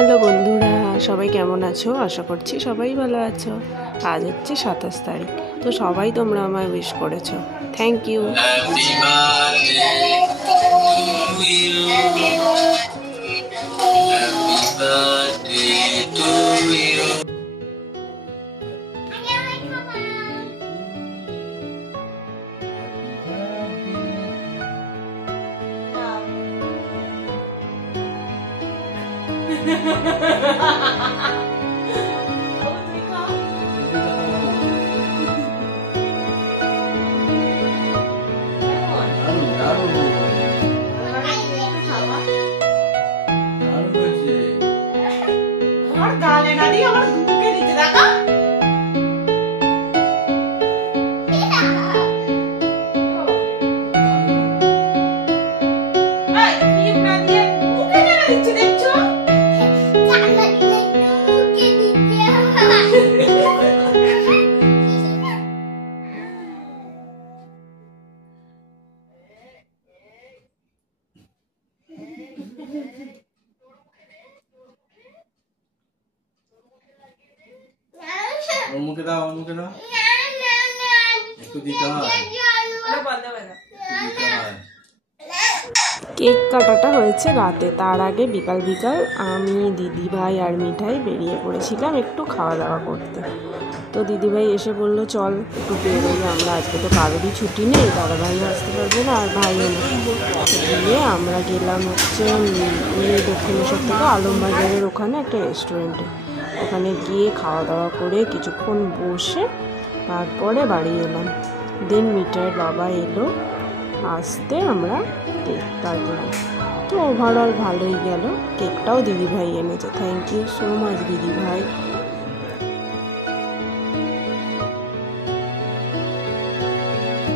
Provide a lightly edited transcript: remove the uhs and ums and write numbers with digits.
Hello বন্ধুরা, সবাই কেমন আছো? আশা করছি সবাই ভালো আছো। আজ হচ্ছে 27 তারিখ, তো সবাই তোমরা আমায় উইশ করেছো, থ্যাংক ইউ। আমার গালে না দিয়ে আমার মুখে দিতে দেখা ওর মুখে দাও, ওর মুখে দাও, একটু দিতে হয়। কেক কাটাটা হয়েছে রাতে, তার আগে বিকাল বিকাল আমি, দিদিভাই আর মিঠাই বেরিয়ে পড়েছিলাম একটু খাওয়া দাওয়া করতে। তো দিদিভাই এসে বললো চল একটু বেরোই আমরা, আজকে তো কারোরই ছুটি নেই, দাদাভাইও আসতে পারবে না আর ভাইও না। গিয়ে আমরা গেলাম হচ্ছে দক্ষিণেশ্বর থেকে আলমবাজারের ওখানে একটা রেস্টুরেন্টে। ওখানে গিয়ে খাওয়া দাওয়া করে কিছুক্ষণ বসে তারপরে বাড়ি এলাম। দেন মিঠাইয়ের বাবা এলো, আসতে আমরা কেক কাটলাম। তো ওভারঅল ভালোই গেল। কেকটাও দিদিভাই এনেছে, থ্যাংক ইউ সো মাচ দিদিভাই,